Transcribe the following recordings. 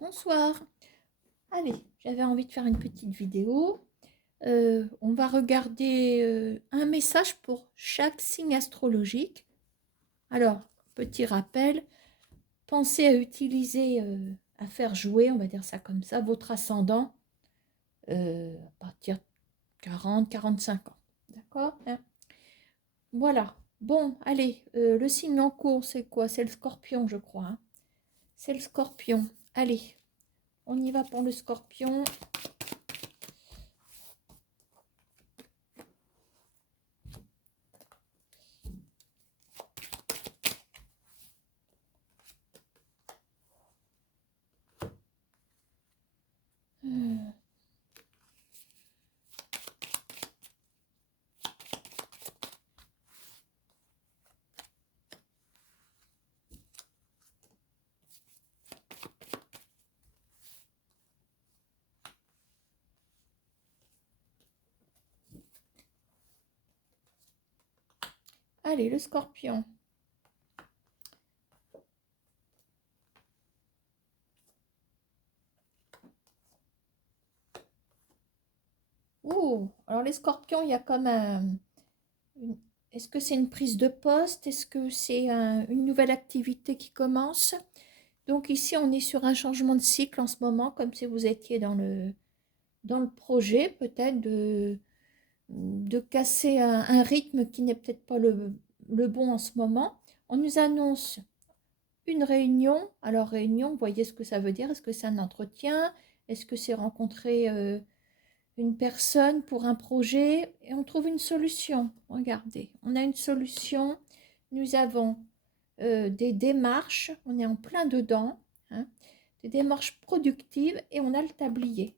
Bonsoir. Allez, j'avais envie de faire une petite vidéo. On va regarder un message pour chaque signe astrologique. Alors, petit rappel, pensez à utiliser, à faire jouer, on va dire ça comme ça, votre ascendant à partir de 40-45 ans. D'accord, hein? Voilà. Bon, allez, le signe en cours, c'est quoi? C'est le scorpion, je crois, hein. C'est le scorpion. Allez, on y va pour le scorpion. Allez, le scorpion. Oh, alors les scorpions, il y a comme est-ce que c'est une prise de poste? Est-ce que c'est une nouvelle activité qui commence? Donc ici, on est sur un changement de cycle en ce moment, comme si vous étiez dans le projet, peut-être de casser un rythme qui n'est peut-être pas le bon en ce moment. On nous annonce une réunion. Alors réunion, vous voyez ce que ça veut dire? Est-ce que c'est un entretien? Est-ce que c'est rencontrer une personne pour un projet et on trouve une solution? Regardez, on a une solution. Nous avons des démarches, on est en plein dedans, hein, des démarches productives et on a le tablier.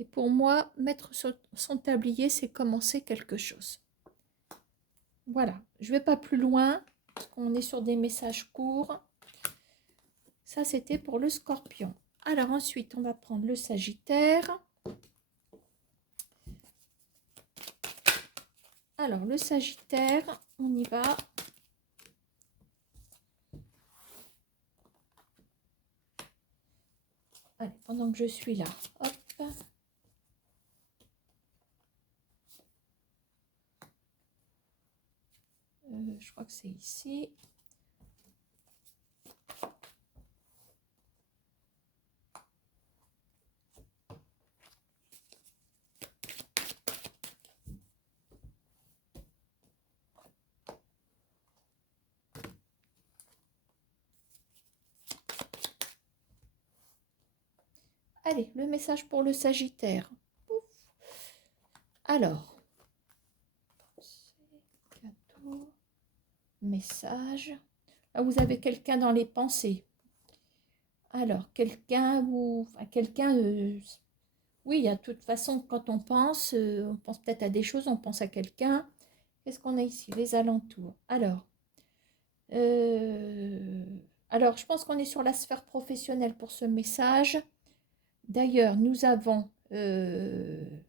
Et pour moi, mettre son tablier, c'est commencer quelque chose. Voilà, je ne vais pas plus loin, parce qu'on est sur des messages courts. Ça, c'était pour le scorpion. Alors ensuite, on va prendre le sagittaire. Alors, le sagittaire, on y va. Allez, pendant que je suis là, hop. Je crois que c'est ici. Allez, le message pour le sagittaire. Ouf. Alors, cadeau, message. Là, vous avez quelqu'un dans les pensées. Alors, quelqu'un ou enfin, quelqu'un. Oui, de toute façon, quand on pense peut-être à des choses, on pense à quelqu'un. Qu'est-ce qu'on a ici? Les alentours. Euh, alors, je pense qu'on est sur la sphère professionnelle pour ce message. D'ailleurs, nous avons une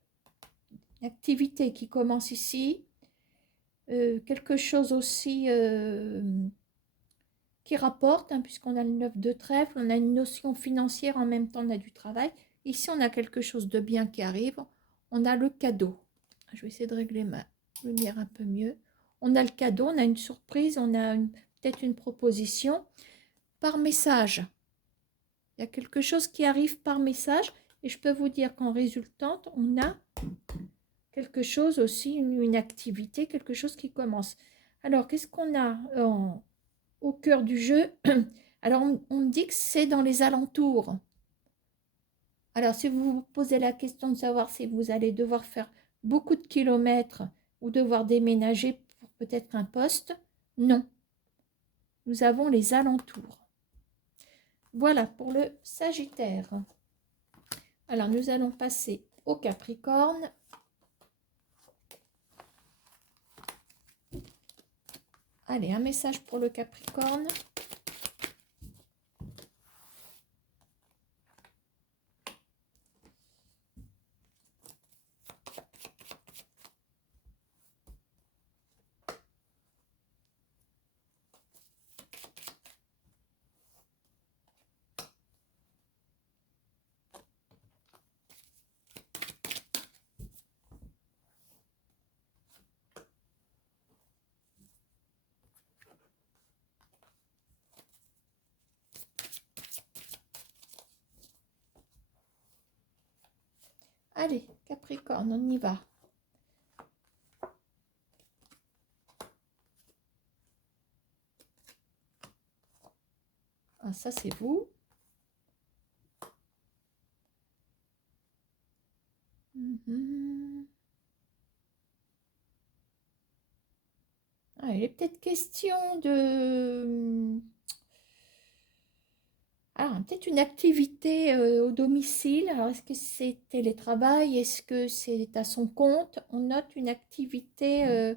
activité qui commence ici. Quelque chose aussi qui rapporte, hein, puisqu'on a le 9 de trèfle, on a une notion financière, en même temps on a du travail. Ici, on a quelque chose de bien qui arrive. On a le cadeau. Je vais essayer de régler ma lumière un peu mieux. On a le cadeau, on a une surprise, on a peut-être une proposition par message. Il y a quelque chose qui arrive par message et je peux vous dire qu'en résultante, on a quelque chose aussi, une activité, quelque chose qui commence. Alors, qu'est-ce qu'on a au cœur du jeu? Alors, on me dit que c'est dans les alentours. Alors, si vous vous posez la question de savoir si vous allez devoir faire beaucoup de kilomètres ou devoir déménager pour peut-être un poste, non. Nous avons les alentours. Voilà pour le Sagittaire. Alors, nous allons passer au Capricorne. Allez, un message pour le Capricorne. Allez, Capricorne, on y va. Ah, ça, c'est vous. Ah, il est peut-être question de... Alors, peut-être une activité au domicile. Alors, est-ce que c'est télétravail? Est-ce que c'est à son compte? On note une activité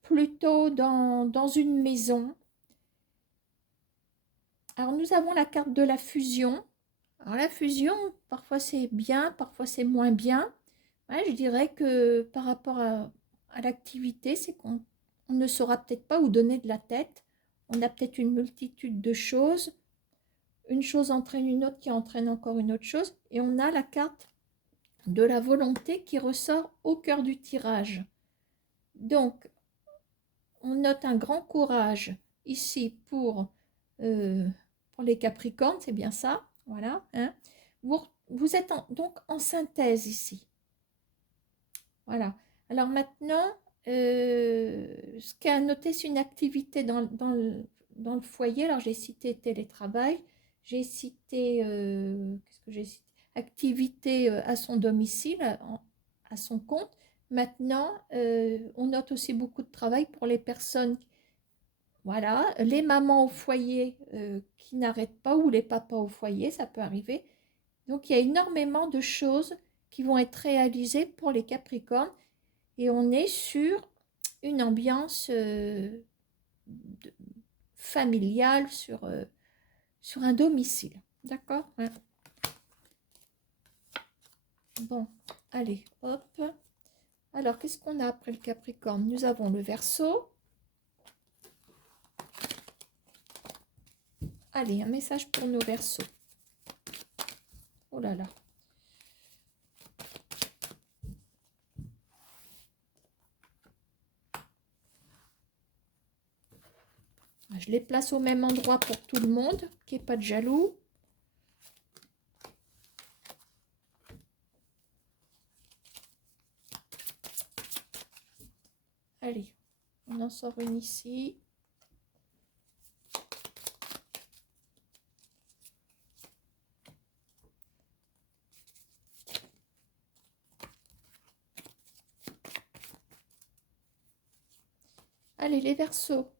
plutôt dans une maison. Alors, nous avons la carte de la fusion. Alors, la fusion, parfois c'est bien, parfois c'est moins bien. Ouais, je dirais que par rapport à l'activité, c'est qu'on on ne saura peut-être pas où donner de la tête. On a peut-être une multitude de choses. Une chose entraîne une autre qui entraîne encore une autre chose. Et on a la carte de la volonté qui ressort au cœur du tirage. Donc, on note un grand courage ici pour les Capricornes, c'est bien ça. Voilà. Hein. Vous êtes donc en synthèse ici. Voilà. Alors maintenant, ce qu'a noté, c'est une activité dans le foyer. Alors j'ai cité télétravail, j'ai cité, qu'est-ce que j'ai cité? Activité à son domicile, à son compte. Maintenant, on note aussi beaucoup de travail pour les personnes, voilà, les mamans au foyer qui n'arrêtent pas ou les papas au foyer, ça peut arriver. Donc il y a énormément de choses qui vont être réalisées pour les Capricornes et on est sur une ambiance de- familiale, sur un domicile. D'accord? Ouais. Bon, allez, hop. Alors, qu'est-ce qu'on a après le Capricorne? Nous avons le Verseau. Allez, un message pour nos Verseaux. Oh là là. Je les place au même endroit pour tout le monde, qu'il n'y ait pas de jaloux. Allez, on en sort une ici. Allez, les Verseaux.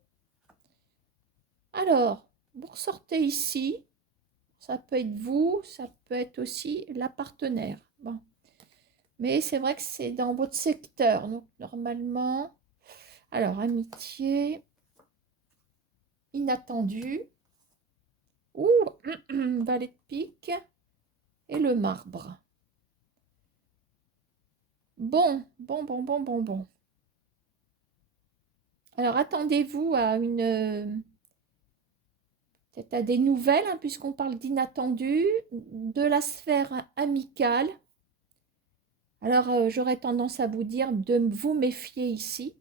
Alors, vous ressortez ici. Ça peut être vous, ça peut être aussi la partenaire. Bon. Mais c'est vrai que c'est dans votre secteur. Donc, normalement, alors, amitié, inattendu. Ouh, valet de pique et le marbre. Bon, bon, bon, bon, bon, bon. Alors, attendez-vous à peut-être à des nouvelles, hein, puisqu'on parle d'inattendu, de la sphère amicale. Alors, j'aurais tendance à vous dire de vous méfier ici,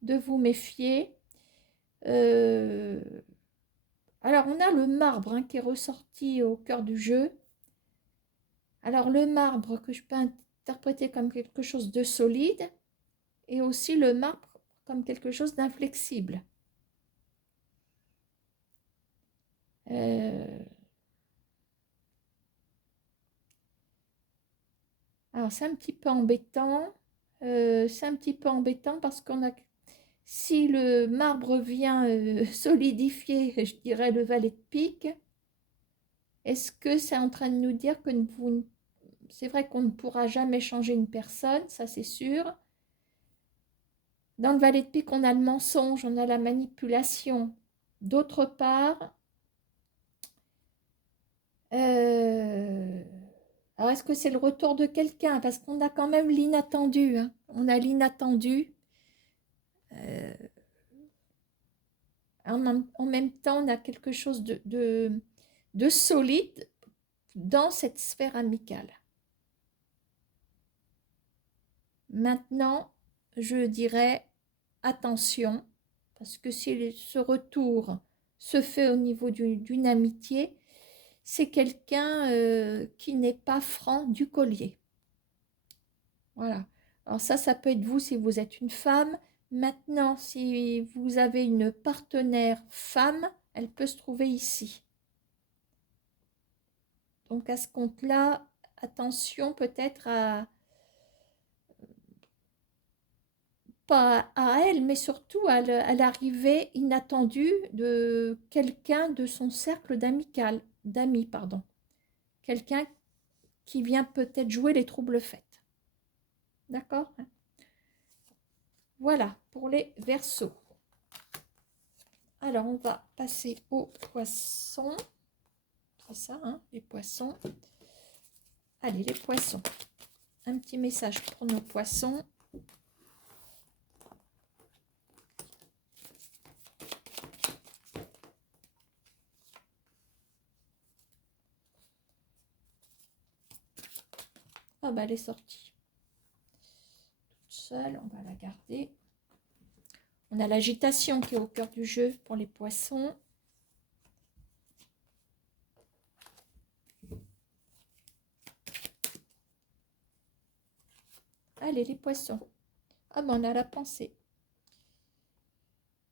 de vous méfier. Euh, alors, on a le marbre hein, qui est ressorti au cœur du jeu. Alors, le marbre que je peux interpréter comme quelque chose de solide et aussi le marbre comme quelque chose d'inflexible. Euh, alors, c'est un petit peu embêtant. C'est un petit peu embêtant parce qu'on a... Si le marbre vient solidifier, je dirais, le valet de pique, est-ce que c'est en train de nous dire que c'est vrai qu'on ne pourra jamais changer une personne, ça c'est sûr. Dans le valet de pique, on a le mensonge, on a la manipulation. D'autre part, euh, alors est-ce que c'est le retour de quelqu'un? Parce qu'on a quand même l'inattendu. Hein. On a l'inattendu. Euh, en même temps, on a quelque chose de solide dans cette sphère amicale. Maintenant, je dirais attention, parce que si ce retour se fait au niveau d'une amitié, c'est quelqu'un qui n'est pas franc du collier. Voilà. Alors ça peut être vous si vous êtes une femme. Maintenant, si vous avez une partenaire femme, elle peut se trouver ici. Donc à ce compte-là, attention peut-être à, pas à elle, mais surtout à l'arrivée inattendue de quelqu'un de son cercle d'amis, pardon. Quelqu'un qui vient peut-être jouer les troubles faits. D'accord? Voilà pour les Verseaux. Alors, on va passer aux poissons. C'est ça, hein, les poissons. Allez, les poissons. Un petit message pour nos poissons. Ah bah, elle est sortie. Toute seule, on va la garder. On a l'agitation qui est au cœur du jeu pour les poissons. Allez, les poissons. Ah ben, on a la pensée.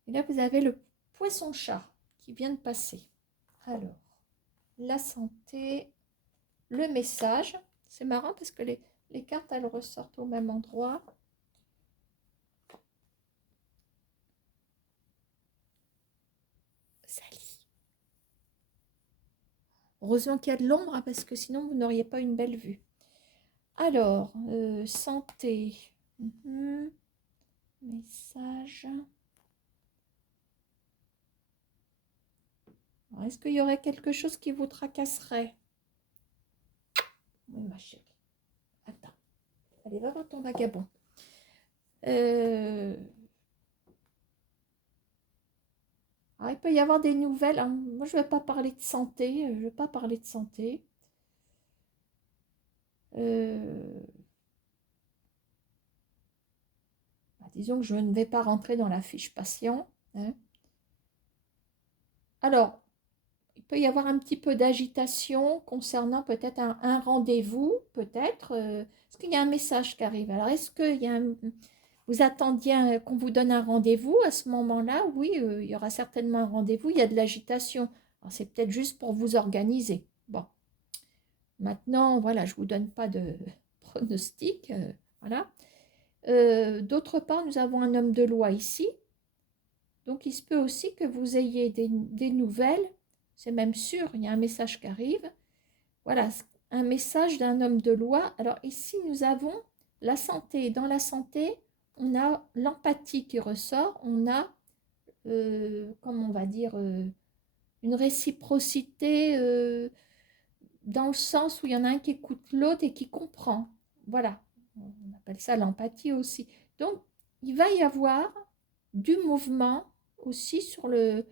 Et là, vous avez le poisson-chat qui vient de passer. Alors, la santé, le message. C'est marrant parce que les cartes, elles ressortent au même endroit. Sally. Heureusement qu'il y a de l'ombre, hein, parce que sinon, vous n'auriez pas une belle vue. Alors, santé. Message. Est-ce qu'il y aurait quelque chose qui vous tracasserait? Oui, ma chérie. Attends. Allez, va voir ton vagabond. Alors, il peut y avoir des nouvelles. Hein. Moi, je ne vais pas parler de santé. Je vais pas parler de santé. Disons que je ne vais pas rentrer dans la fiche patient. Hein. Alors, il peut y avoir un petit peu d'agitation concernant peut-être un rendez-vous, peut-être. Est-ce qu'il y a un message qui arrive? Alors, est-ce qu'il y a vous attendiez qu'on vous donne un rendez-vous à ce moment-là? Oui, il y aura certainement un rendez-vous. Il y a de l'agitation. Alors, c'est peut-être juste pour vous organiser. Bon. Maintenant, voilà, je ne vous donne pas de pronostic. Voilà. D'autre part, nous avons un homme de loi ici. Donc, il se peut aussi que vous ayez des nouvelles. C'est même sûr, il y a un message qui arrive. Voilà, un message d'un homme de loi. Alors ici, nous avons la santé. Dans la santé, on a l'empathie qui ressort. On a, comment on va dire, une réciprocité dans le sens où il y en a un qui écoute l'autre et qui comprend. Voilà, on appelle ça l'empathie aussi. Donc, il va y avoir du mouvement aussi sur le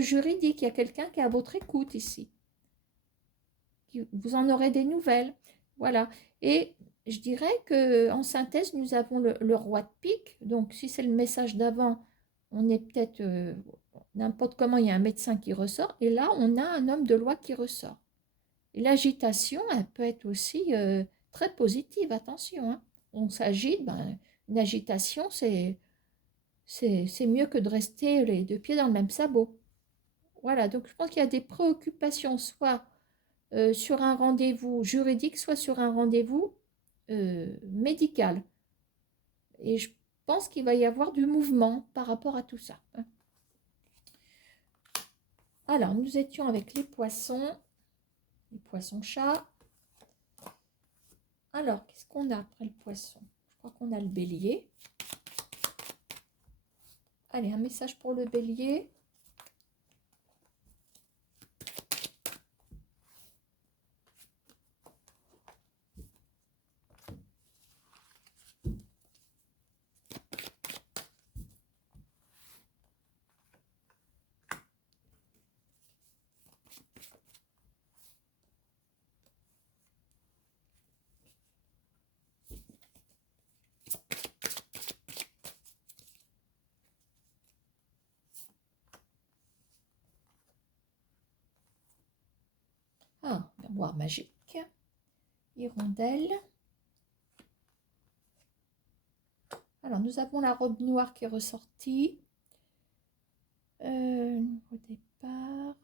juridique. Il y a quelqu'un qui est à votre écoute ici. Vous en aurez des nouvelles. Voilà. Et je dirais qu'en synthèse, nous avons le roi de pique. Donc, si c'est le message d'avant, on est peut-être n'importe comment, il y a un médecin qui ressort. Et là, on a un homme de loi qui ressort. Et l'agitation, elle peut être aussi très positive. Attention, hein. On s'agite. Ben, une agitation, c'est mieux que de rester les deux pieds dans le même sabot. Voilà, donc je pense qu'il y a des préoccupations, soit sur un rendez-vous juridique, soit sur un rendez-vous médical. Et je pense qu'il va y avoir du mouvement par rapport à tout ça. Alors, nous étions avec les poissons chats. Alors, qu'est-ce qu'on a après le poisson? Je crois qu'on a le bélier. Allez, un message pour le bélier. boire magique, hirondelle. Alors, nous avons la robe noire qui est ressortie. Au départ.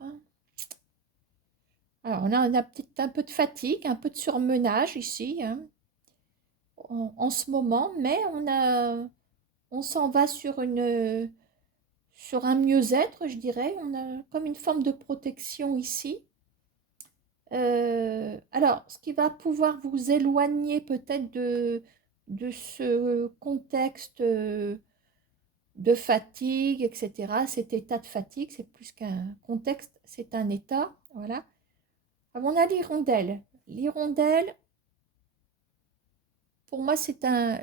Alors, on a peut-être un peu de fatigue, un peu de surmenage ici, hein, en ce moment, mais on s'en va sur un mieux-être, je dirais. On a comme une forme de protection ici. Alors, ce qui va pouvoir vous éloigner peut-être de ce contexte de fatigue, etc. Cet état de fatigue, c'est plus qu'un contexte, c'est un état. Voilà. Alors, on a l'hirondelle. L'hirondelle, pour moi, c'est un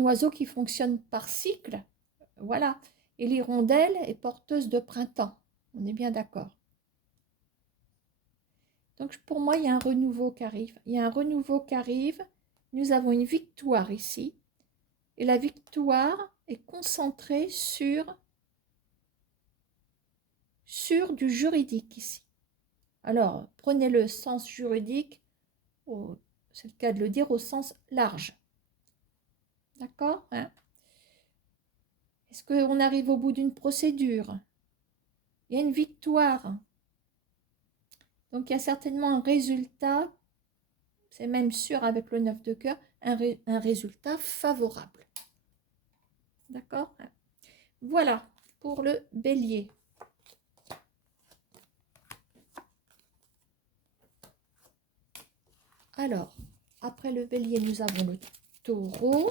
oiseau qui fonctionne par cycle. Voilà. Et l'hirondelle est porteuse de printemps. On est bien d'accord. Donc, pour moi, il y a un renouveau qui arrive. Il y a un renouveau qui arrive. Nous avons une victoire ici. Et la victoire est concentrée sur du juridique ici. Alors, prenez le sens juridique, c'est le cas de le dire, au sens large. D'accord, hein? Est-ce qu'on arrive au bout d'une procédure? Il y a une victoire. Donc, il y a certainement un résultat, c'est même sûr avec le 9 de cœur, un résultat favorable. D'accord? Voilà pour le bélier. Alors, après le bélier, nous avons le taureau.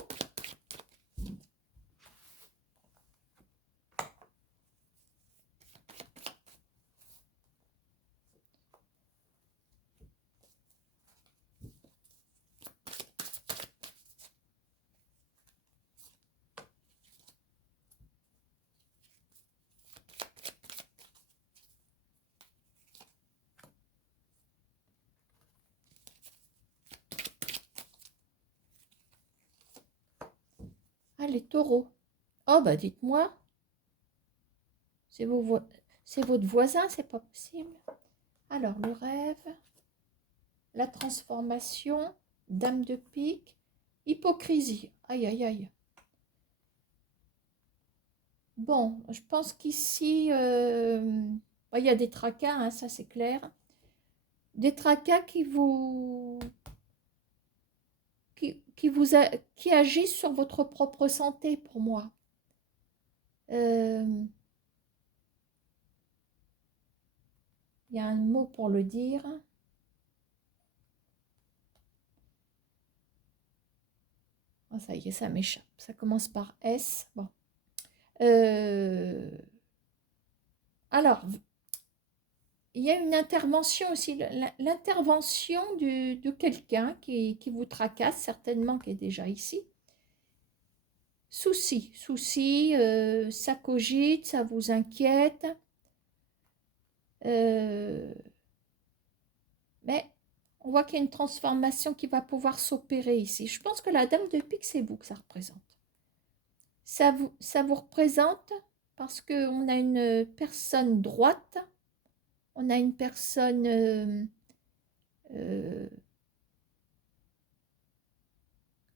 Ah, les taureaux. Oh, bah dites-moi, c'est votre voisin, c'est pas possible. Alors, le rêve, la transformation, dame de pique, hypocrisie. Aïe, aïe, aïe. Bon, je pense qu'ici, bah, il y a des tracas, hein, ça c'est clair. Des tracas qui agissent sur votre propre santé, pour moi. Il y a un mot pour le dire. Oh, ça y est, ça m'échappe. Ça commence par S. Bon. Alors, il y a une intervention aussi, l'intervention de quelqu'un qui vous tracasse, certainement qui est déjà ici. Souci, ça cogite, ça vous inquiète. Mais on voit qu'il y a une transformation qui va pouvoir s'opérer ici. Je pense que la dame de pique, c'est vous que ça représente. Ça vous représente parce qu'on a une personne droite, on a une personne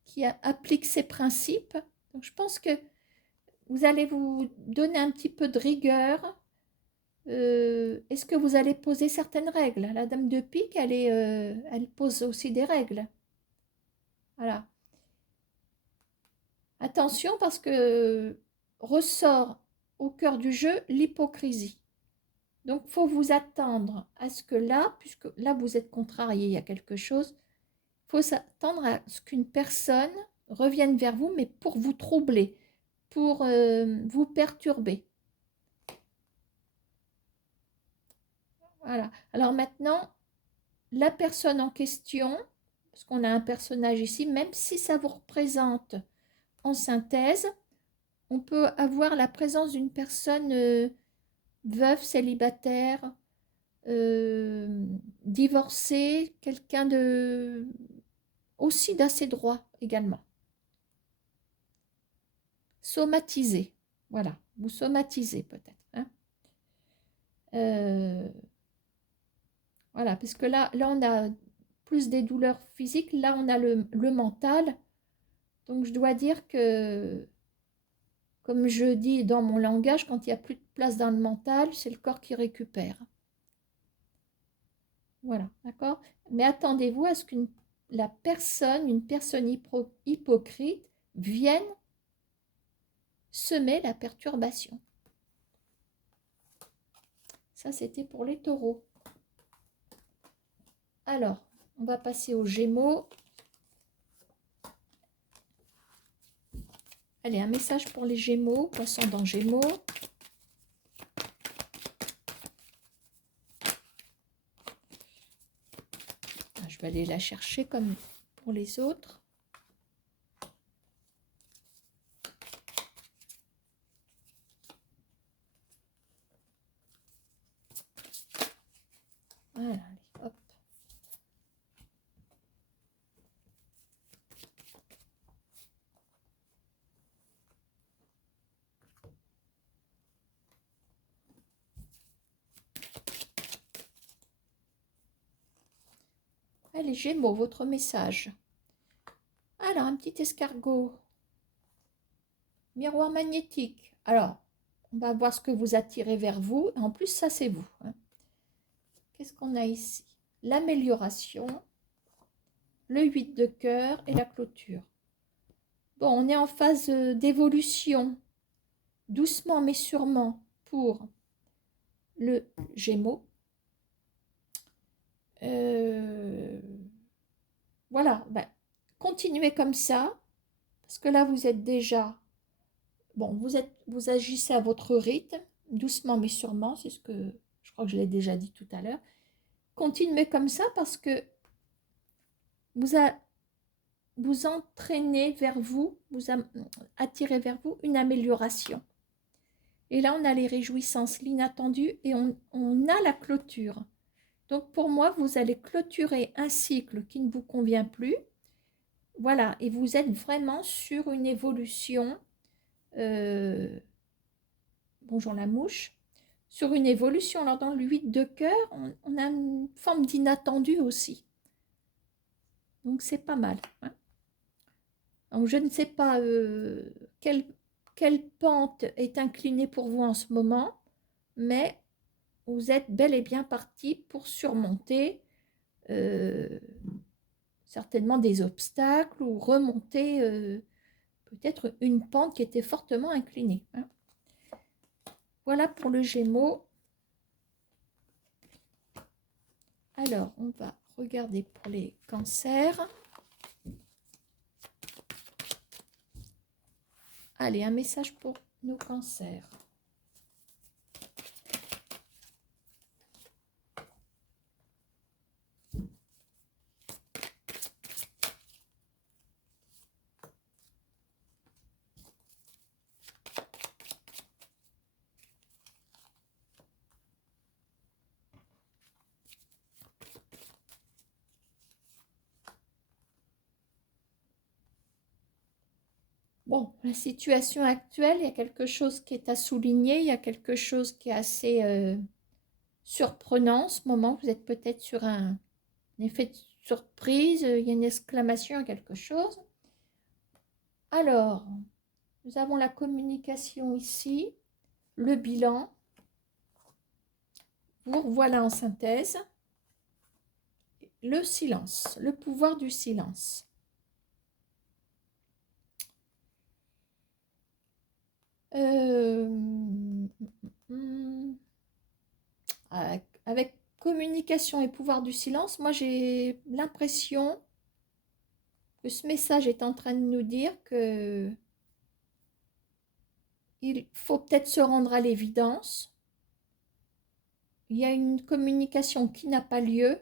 qui applique ses principes. Donc je pense que vous allez vous donner un petit peu de rigueur. Est-ce que vous allez poser certaines règles? La dame de pique, elle pose aussi des règles. Voilà. Attention parce que ressort au cœur du jeu l'hypocrisie. Donc, il faut vous attendre à ce que là, puisque là, vous êtes contrarié, il y a quelque chose, il faut s'attendre à ce qu'une personne revienne vers vous, mais pour vous troubler, pour vous perturber. Voilà. Alors maintenant, la personne en question, parce qu'on a un personnage ici, même si ça vous représente en synthèse, on peut avoir la présence d'une personne veuve, célibataire, divorcée, quelqu'un aussi d'assez droit également. Somatisé, voilà, vous somatisez peut-être. Hein. Voilà, parce que là, on a plus des douleurs physiques. Là, on a le mental. Donc, je dois dire que, comme je dis dans mon langage, quand il n'y a plus de place dans le mental, c'est le corps qui récupère. Voilà, d'accord? Mais attendez-vous à ce qu'une la personne, une personne hypocrite, vienne semer la perturbation. Ça, c'était pour les taureaux. Alors, on va passer aux Gémeaux. Allez, un message pour les Gémeaux, poisson dans Gémeaux. Je vais aller la chercher comme pour les autres. Voilà, allez, hop. Allez, Gémeaux, votre message. Alors, un petit escargot. Miroir magnétique. Alors, on va voir ce que vous attirez vers vous. En plus, ça, c'est vous. Hein. Qu'est-ce qu'on a ici? L'amélioration, le 8 de cœur et la clôture. Bon, on est en phase d'évolution, doucement mais sûrement, pour le Gémeaux. Voilà, ben, continuez comme ça, parce que là, vous êtes déjà... Bon, vous agissez à votre rythme, doucement mais sûrement, c'est ce que je crois que je l'ai déjà dit tout à l'heure. Continuez comme ça parce que vous, vous entraînez vers vous, attirez vers vous une amélioration. Et là, on a les réjouissances, l'inattendu et on a la clôture. Donc, pour moi, vous allez clôturer un cycle qui ne vous convient plus. Voilà, et vous êtes vraiment sur une évolution. Bonjour la mouche. Sur une évolution. Alors, dans le 8 de cœur, on a une forme d'inattendu aussi. Donc, c'est pas mal. Hein. Donc, je ne sais pas quelle pente est inclinée pour vous en ce moment, mais vous êtes bel et bien parti pour surmonter certainement des obstacles ou remonter peut-être une pente qui était fortement inclinée. Hein. Voilà pour le Gémeaux. Alors, on va regarder pour les cancers. Allez, un message pour nos cancers. Bon, la situation actuelle, il y a quelque chose qui est à souligner, il y a quelque chose qui est assez surprenant en ce moment. Vous êtes peut-être sur un effet de surprise, il y a une exclamation, quelque chose. Alors, nous avons la communication ici, le bilan. Vous revoilà en synthèse. Le silence, le pouvoir du silence. Avec communication et pouvoir du silence, moi j'ai l'impression que ce message est en train de nous dire que il faut peut-être se rendre à l'évidence. Il y a une communication qui n'a pas lieu.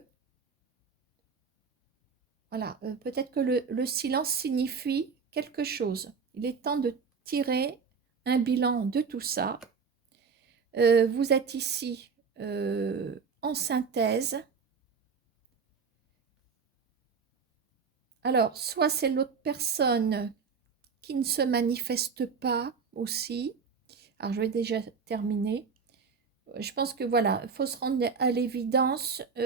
Voilà, peut-être que le silence signifie quelque chose. Il est temps de tirer un bilan de tout ça. Vous êtes ici en synthèse. Alors, soit c'est l'autre personne qui ne se manifeste pas aussi. Alors, je vais déjà terminer. Je pense que voilà, il faut se rendre à l'évidence. Il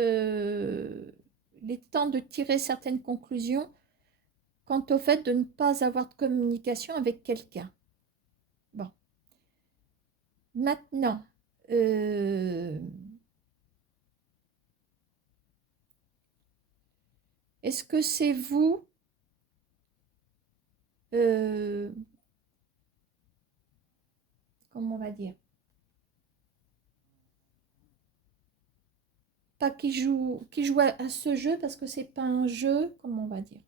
est temps de tirer certaines conclusions quant au fait de ne pas avoir de communication avec quelqu'un. Bon, maintenant, est-ce que c'est vous comment on va dire? Pas qui joue à ce jeu parce que c'est pas un jeu, comment on va dire?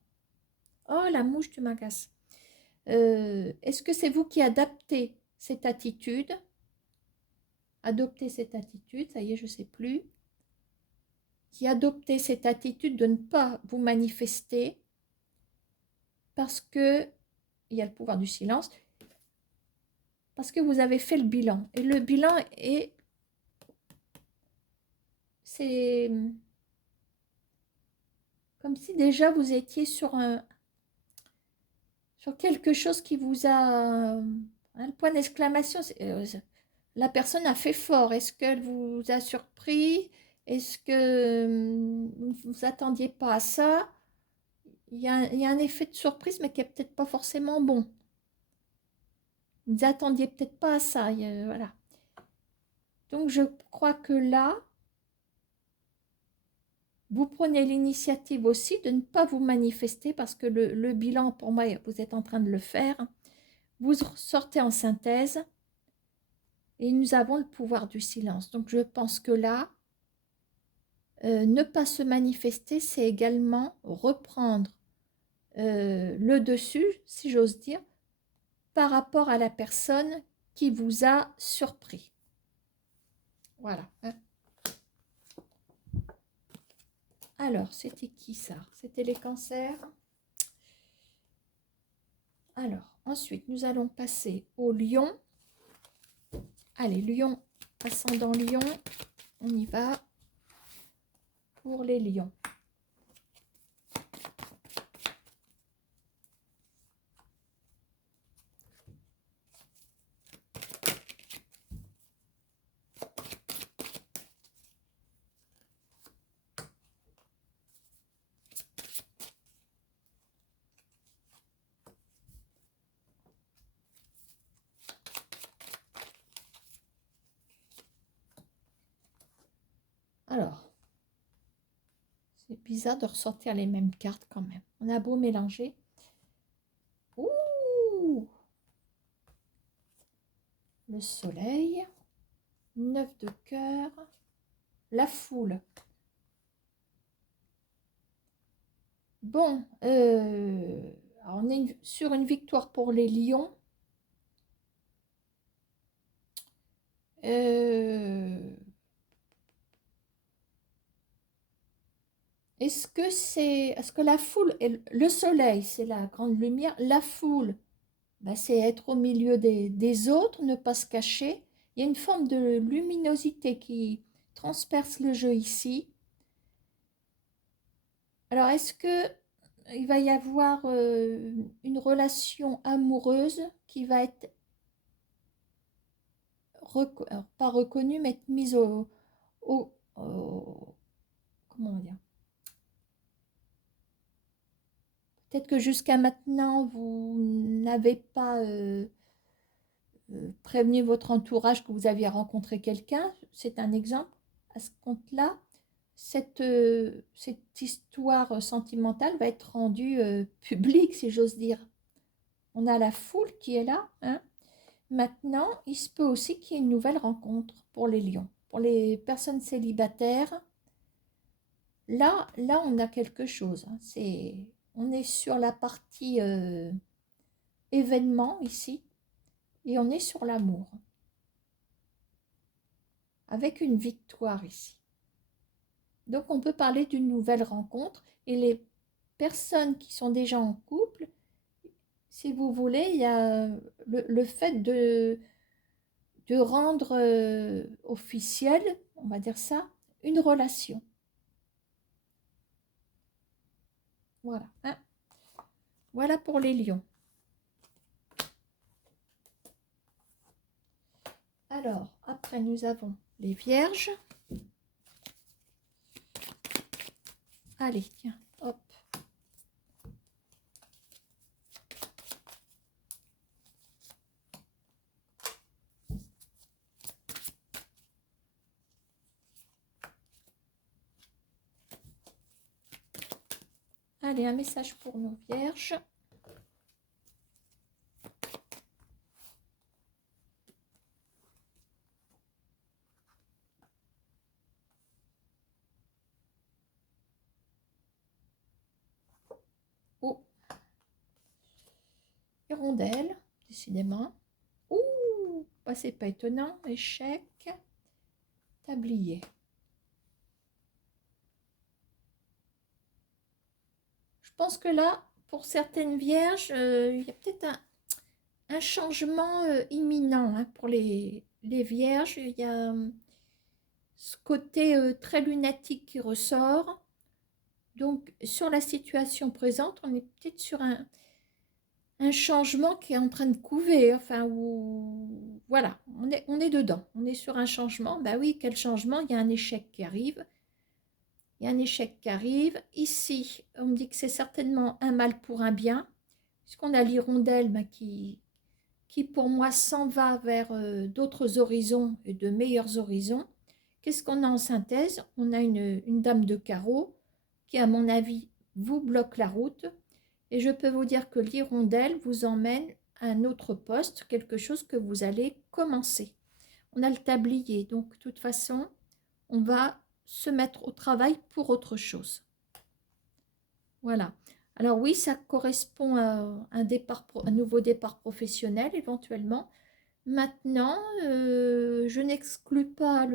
Oh, la mouche, tu m'agaces. Est-ce que c'est vous qui adaptez cette attitude? Adoptez cette attitude, ça y est, je ne sais plus. Qui adoptez cette attitude de ne pas vous manifester parce que il y a le pouvoir du silence, parce que vous avez fait le bilan. Et le bilan est, c'est comme si déjà vous étiez sur quelque chose qui vous a, un point d'exclamation. La personne a fait fort. Est-ce qu'elle vous a surpris? Est-ce que vous ne vous attendiez pas à ça? Il y a un effet de surprise, mais qui est peut-être pas forcément bon. Vous ne attendiez peut-être pas à ça. Voilà. Donc, je crois que là, vous prenez l'initiative aussi de ne pas vous manifester parce que le bilan, pour moi, vous êtes en train de le faire. Vous sortez en synthèse et nous avons le pouvoir du silence. Donc, je pense que là, ne pas se manifester, c'est également reprendre le dessus, si j'ose dire, par rapport à la personne qui vous a surpris. Voilà. Alors, c'était qui ça? C'était les cancers. Alors, ensuite, nous allons passer au lion. Allez, lion, ascendant lion, on y va pour les lions. Alors, c'est bizarre de ressortir les mêmes cartes quand même. On a beau mélanger. Ouh! Le soleil, 9 de cœur, la foule. Bon, on est sur une victoire pour les lions. Est-ce que la foule, le soleil, c'est la grande lumière, la foule, ben, c'est être au milieu des autres, ne pas se cacher. Il y a une forme de luminosité qui transperce le jeu ici. Alors, est-ce que il va y avoir une relation amoureuse qui va être alors, pas reconnue, mais être mise comment on va dire? Peut-être que jusqu'à maintenant, vous n'avez pas prévenu votre entourage que vous aviez rencontré quelqu'un. C'est un exemple. À ce compte-là, cette histoire sentimentale va être rendue publique, si j'ose dire. On a la foule qui est là. Hein. Maintenant, il se peut aussi qu'il y ait une nouvelle rencontre pour les lions. Pour les personnes célibataires, là on a quelque chose. Hein. On est sur la partie événement ici et on est sur l'amour. Avec une victoire ici. Donc on peut parler d'une nouvelle rencontre et les personnes qui sont déjà en couple, si vous voulez, il y a le fait de rendre officiel, on va dire ça, une relation. Voilà. Hein. Voilà pour les lions. Alors, après nous avons les vierges. Allez, tiens, hop. Allez, un message pour nos vierges. Oh, hirondelle, décidément. Ouh, bah, c'est pas étonnant. Échec, tablier. Je pense que là, pour certaines vierges, il y a peut-être un changement imminent hein, pour les vierges. Il y a ce côté très lunatique qui ressort. Donc, sur la situation présente, on est peut-être sur un changement qui est en train de couver. Enfin, voilà, on est dedans. On est sur un changement. Ben oui, quel changement? Il y a un échec qui arrive. Il y a un échec qui arrive. Ici, on me dit que c'est certainement un mal pour un bien. Puisqu'on a l'hirondelle ben, qui, pour moi, s'en va vers d'autres horizons et de meilleurs horizons. Qu'est-ce qu'on a en synthèse? On a une dame de carreau qui, à mon avis, vous bloque la route. Et je peux vous dire que l'hirondelle vous emmène à un autre poste, quelque chose que vous allez commencer. On a le tablier, donc de toute façon, on va se mettre au travail pour autre chose. Voilà. Alors oui, ça correspond à un nouveau départ professionnel éventuellement. Maintenant, je n'exclus pas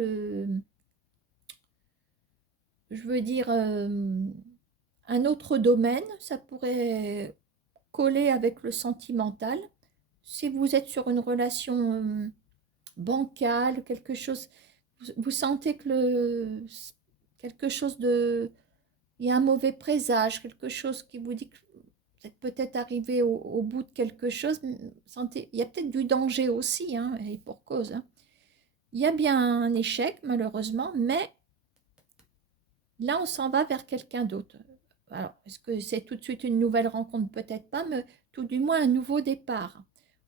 je veux dire, un autre domaine. Ça pourrait coller avec le sentimental. Si vous êtes sur une relation bancale, quelque chose, vous sentez que quelque chose de, il y a un mauvais présage, quelque chose qui vous dit que vous êtes peut-être arrivé au bout de quelque chose. Sentez, il y a peut-être du danger aussi, hein, et pour cause. Hein. Il y a bien un échec, malheureusement, mais là, on s'en va vers quelqu'un d'autre. Alors, est-ce que c'est tout de suite une nouvelle rencontre? Peut-être pas, mais tout du moins un nouveau départ.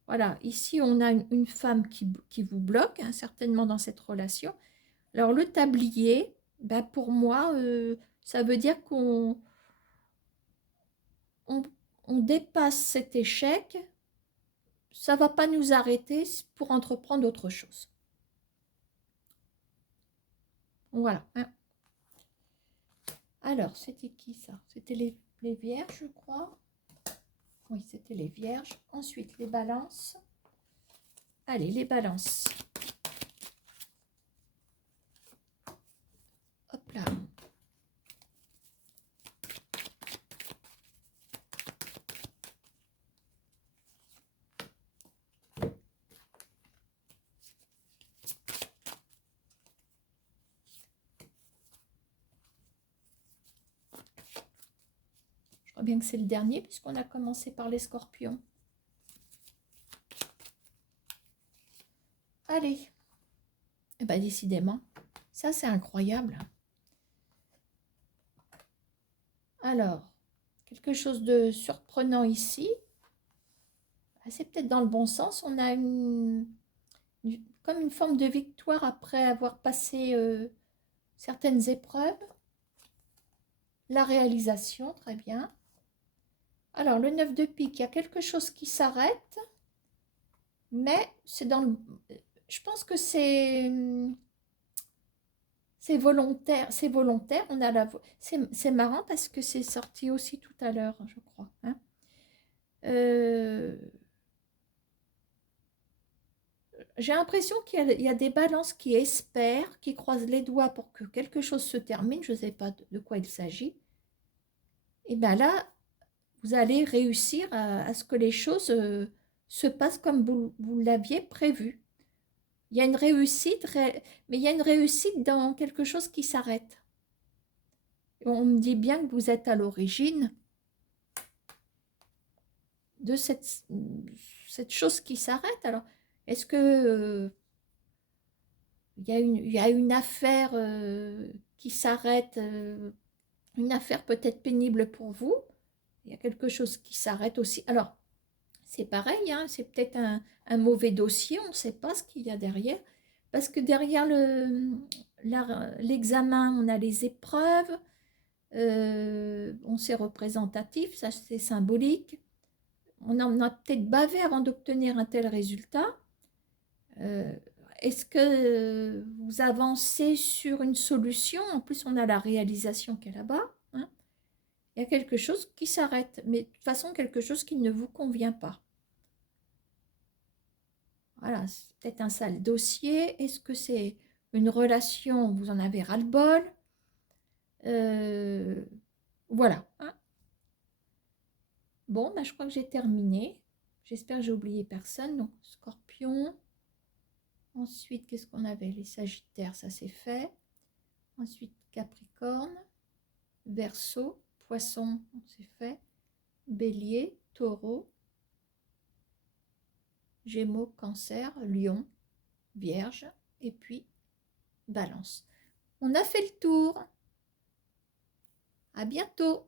Voilà, ici, on a une femme qui vous bloque, hein, certainement dans cette relation. Alors, le tablier, ben, pour moi, ça veut dire on, on dépasse cet échec. Ça ne va pas nous arrêter pour entreprendre autre chose. Voilà. Hein. Alors, c'était qui ça? C'était les vierges, je crois. Oui, c'était les vierges. Ensuite, les balances. Allez, les balances. Hop là. Je crois bien que c'est le dernier puisqu'on a commencé par les scorpions. Allez. Eh bien, décidément, ça c'est incroyable. Alors, quelque chose de surprenant ici. C'est peut-être dans le bon sens. On a comme une forme de victoire après avoir passé certaines épreuves. La réalisation, très bien. Alors, le 9 de pique, il y a quelque chose qui s'arrête, mais c'est dans le... Je pense que c'est volontaire. C'est volontaire. On a c'est marrant parce que c'est sorti aussi tout à l'heure, je crois. Hein. J'ai l'impression qu'il y a des balances qui espèrent, qui croisent les doigts pour que quelque chose se termine. Je ne sais pas de quoi il s'agit. Et bien là, vous allez réussir à ce que les choses se passent comme vous l'aviez prévu. Il y a une réussite, mais il y a une réussite dans quelque chose qui s'arrête. On me dit bien que vous êtes à l'origine de cette chose qui s'arrête. Alors, est-ce que il y a une affaire qui s'arrête, une affaire peut-être pénible pour vous. Il y a quelque chose qui s'arrête aussi. Alors, c'est pareil, hein, c'est peut-être un mauvais dossier, on ne sait pas ce qu'il y a derrière. Parce que derrière l'examen, on a les épreuves, c'est représentatif, ça c'est symbolique. On en a peut-être bavé avant d'obtenir un tel résultat. Euh, Est-ce que vous avancez sur une solution? En plus, on a la réalisation qui est là-bas, hein. Il y a quelque chose qui s'arrête, mais de toute façon, quelque chose qui ne vous convient pas. Voilà, c'est peut-être un sale dossier. Est-ce que c'est une relation, vous en avez ras-le-bol? Euh, voilà, hein. Bon, bah, je crois que j'ai terminé. J'espère que j'ai oublié personne. Donc, Scorpion. Ensuite, qu'est-ce qu'on avait? Les Sagittaires, ça c'est fait. Ensuite, Capricorne, Verseau, Poisson, c'est fait. Bélier, Taureau, Gémeaux, Cancer, Lion, Vierge et puis Balance. On a fait le tour. À bientôt.